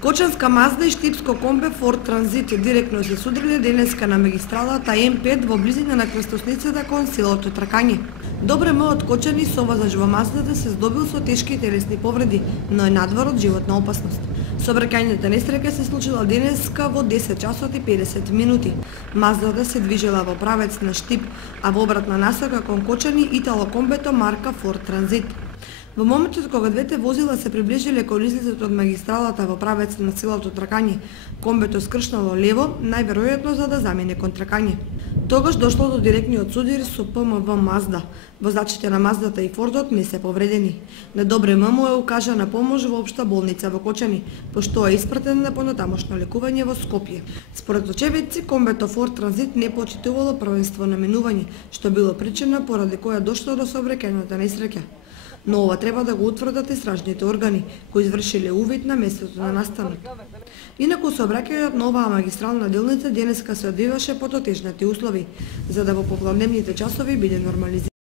Кочанска Мазда и штипско комбе Форд Транзит директно се судриле денеска на магистралата М5 во близина на крстосницата кон селото Тракање. Добре од кочани со возач во Маздата се здобил со тешки телесни повреди, но е надвор од животна опасност. Сообраќајната несреќа се случила денеска во 10 часот и 50 минути. Маздата се движела во правец на Штип, а во обратна насока кон Кочани итало-комбето марка Форд Транзит. Во моментот кога двете возила се приближиле кон излезот од магистралата во правец на селото Тракање, комбето скршнало лево, најверојатно за да замине кон Тракање. Тогаш дошло до директниот судир со ПМВ Мазда. Возачите на Маздата и Фордот не се повредени. На Добре ММ е укажана помош во општа болница во Кочани, пошто е испратен на понатамошно лекување во Скопје. Според очевидци, комбето Форд Транзит не почитувало првенство на минување, што било причина поради која дошло до сообраќајната несреќа. Но ова треба да го утврдат истражните органи, кои извршиле увид на местото на настанот. Инаку сообраќајот на оваа магистрална делница денеска се одвиваше под отежнати услови, за да во попладневните часови биде нормализиран.